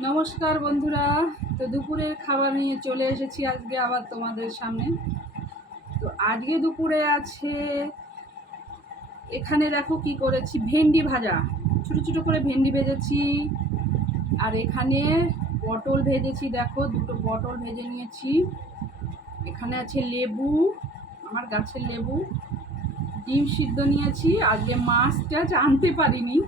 নমস্কার বন্ধুরা। তো দুপুরের খাবার নিয়ে চলে এসেছি আজকে আবার তোমাদের সামনে। তো আজকে দুপুরে আছে, এখানে দেখো কি করেছি, ভেন্ডি ভাজা, ছোট ছোট করে ভেন্ডি ভেজেছি। আর এখানে পটল ভেজেছি, দেখো দুটো পটল ভেজে নিয়েছি। এখানে আছে লেবু, আমার গাছের লেবু। ডিম সিদ্ধ নিয়েছি, আজকে মাছটা আনতে পারিনি,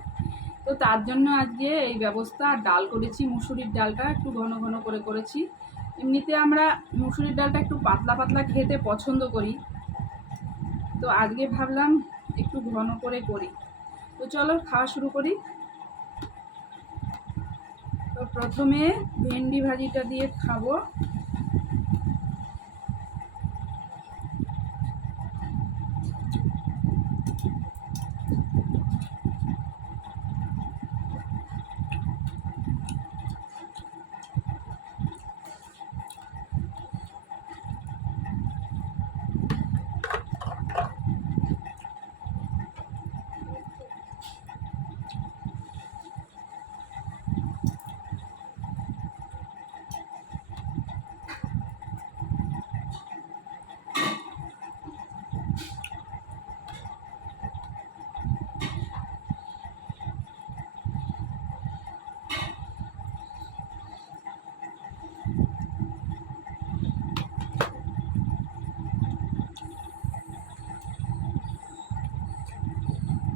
তো তার জন্য আজকে এই ব্যবস্থা। আর ডাল করেছি, মুসুরির ডালটা একটু ঘন ঘন করে করেছি। এমনিতে আমরা মুসুরির ডালটা একটু পাতলা পাতলা খেতে পছন্দ করি, তো আজকে ভাবলাম একটু ঘন করে করি। তো চলো খাওয়া শুরু করি। তো প্রথমে ভেন্ডি ভাজিটা দিয়ে খাবো।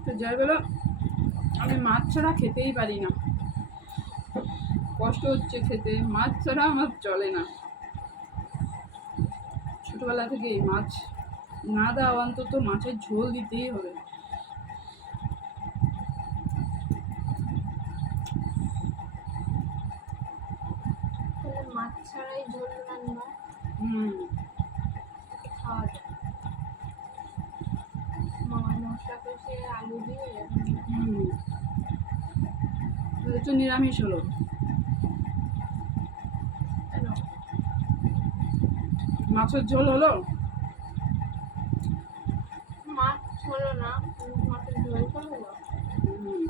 তো যাই বলো, আমি মাছ ছাড়া খেতেই পারি না, কষ্ট হচ্ছে খেতে। মাছ ছাড়া আমার চলে না, ছোটবেলা থেকেই মাছ না দাও অন্তত মাছের ঝোল দিতেই হবে। মাছ ছাড়াই ঝোল রান্না হুম, খাওয়া যায়। মশলা কষে আলু দিয়ে হুম, তো নিরামিষ হলো। কেন মাছের ঝোল হলো। মাছ হলো না, মাছের ঝোল তো হলো। হুম,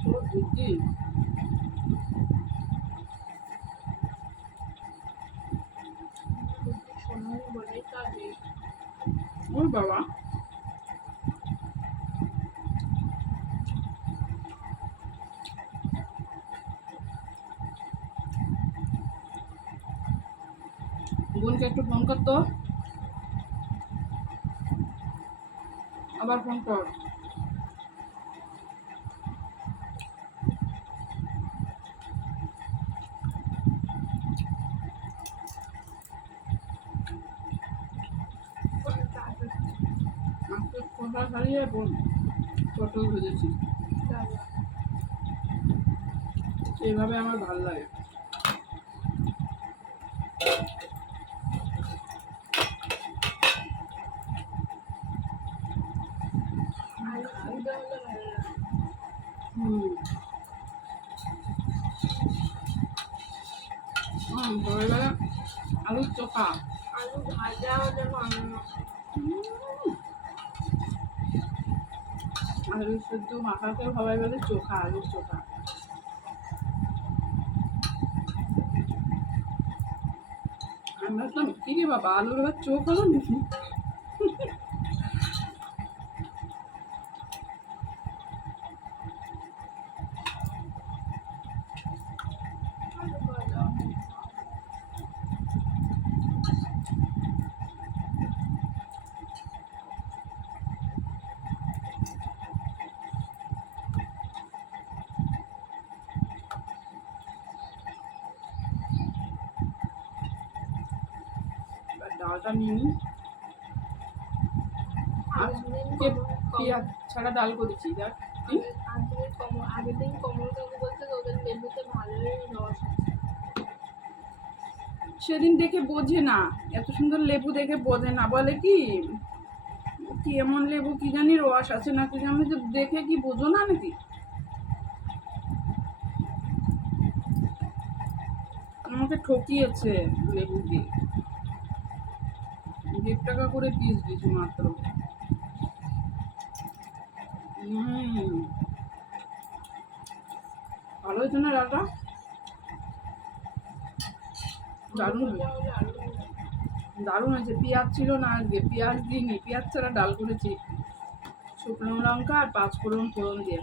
তো বুদ্ধি। সময় বলেই কাজে ওর বাবা, বোনকে একটু ফোন করতো, আবার ফোন কর। আজকে খোসা ছাড়িয়ে বোন পটল ভেজেছি, এইভাবে আমার ভালো লাগে। আলু সিদ্ধ হলে ভালো লাগে। হুম, সবাইবেলা আলুর চোখা। আলু ভাজা হলে ভালো না। আলু সেদ্ধ মাখাকে সবাই বলে চোখা, আলুর চোখা। আমি ভাবলাম কি রে বাবা, আলুর আবার চোখ হলো নাকি? আলু ভাজা এবার ডালটা নিয়ে নিই। আগের দিন আজকে পেঁয়াজ ছাড়া ডাল করেছি, দেখ। কি? আগের দিন কমল কাকু বলছে ওদের লেবুতে ভালোই রস আছে। সেদিন দেখে বোঝে না, এত সুন্দর লেবু দেখে বোঝে না, বলে কি কি এমন লেবু কি জানি রস আছে না কি জানি, তো দেখে কি বোঝো না নাকি? আমাকে ঠকিয়েছে লেবু দিয়ে, 1.5 টাকা করে পিস দিয়েছে মাত্র। হুম, ভালো হয়েছে না ডালটা? দারুণ হয়েছে। দারুণ হয়েছে। পেঁয়াজ ছিল না আজকে, পেঁয়াজ দিইনি, পেঁয়াজ ছাড়া ডাল করেছি, শুকনো লঙ্কা আর পাঁচফোড়ন ফোড়ন দিয়ে।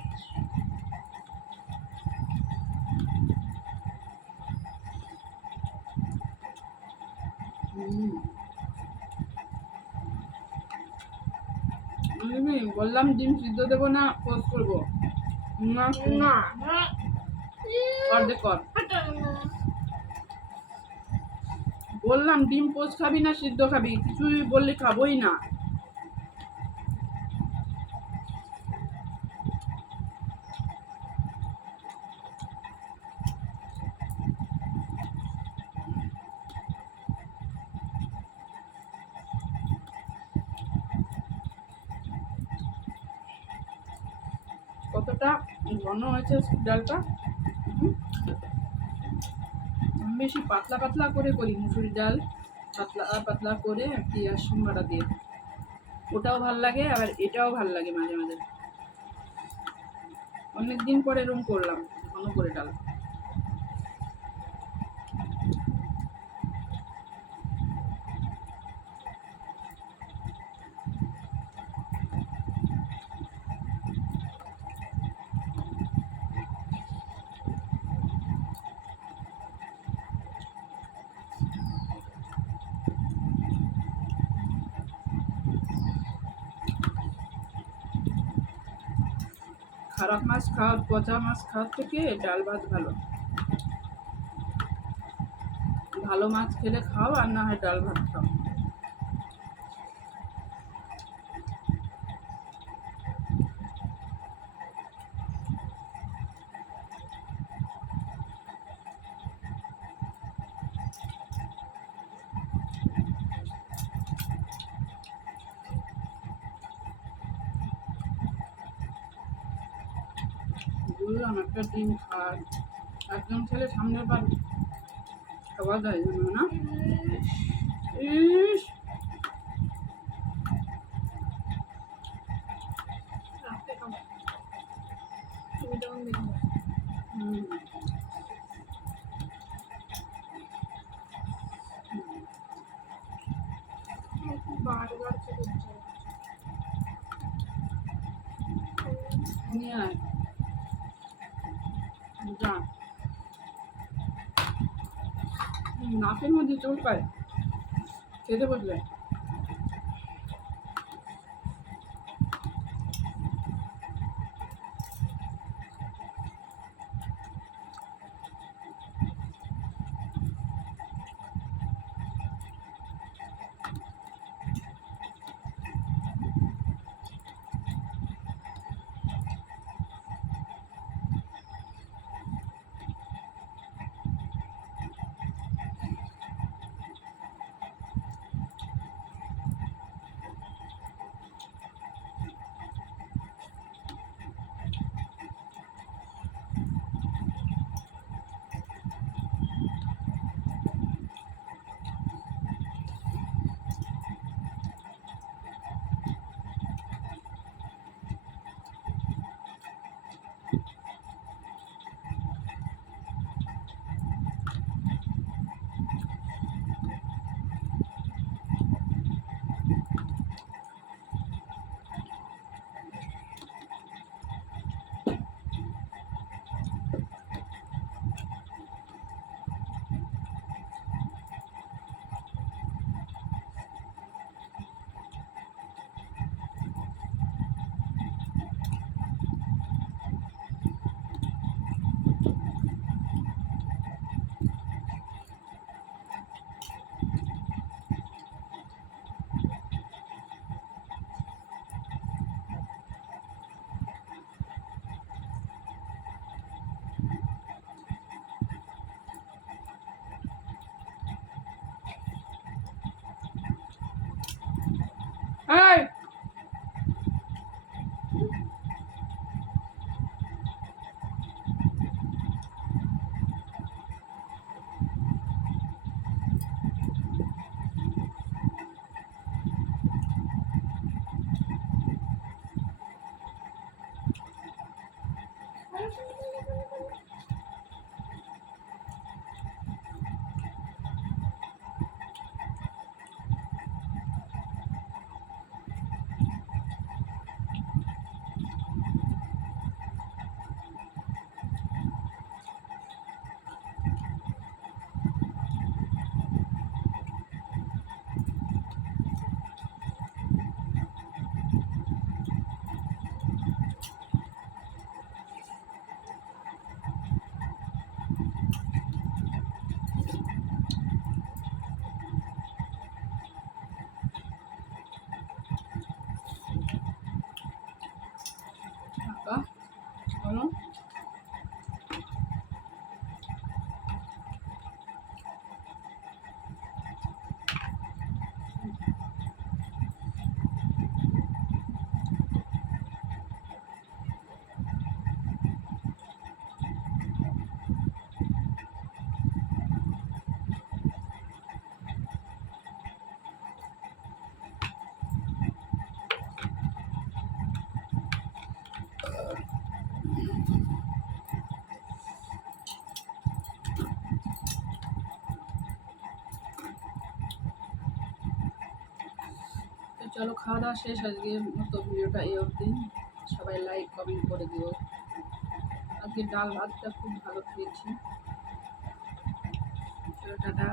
বললাম ডিম সিদ্ধ দেবো না, পোস্ট করবো না। না অর্ধেক কর। বললাম ডিম পোস্ট খাবি না সিদ্ধ খাবি, কিছুই বললে খাবোই না। কতটা ঘন হয়েছে ডালটা। আমি বেশি পাতলা পাতলা করে করি মুসুরি ডাল, পাতলা পাতলা করে পেঁয়াজ বাটা দিয়ে, ওটাও ভাল লাগে, আবার এটাও ভাল লাগে মাঝে মাঝে। অনেকদিন পরে এরকম করলাম ঘন করে ডাল। খারাপ মাছ খাওয়ার, পচা মাছ খাওয়ার থেকে ডাল ভাত ভালো। ভালো মাছ খেলে খাও, আর না হয় ডাল ভাত খাও। বললাম একটা ডিম খায়, একজন ছেলে সামনের বার খাওয়া যায় জানো না। ইস, রাখতে খাবো তুমি তখন দেখবো হুম, বারবার খেতে ইচ্ছা নিয়ে আয়, যা। নাকের মধ্যে চুলকায় খেতে বসলে। চলো খাওয়া দাওয়া শেষ, আজকে মতো ভিডিওটা এই অবধি। সবাই লাইক কমেন্ট করে দিও। আজকে ডাল ভাতটা খুব ভালো খেয়েছি। চলো টাটা।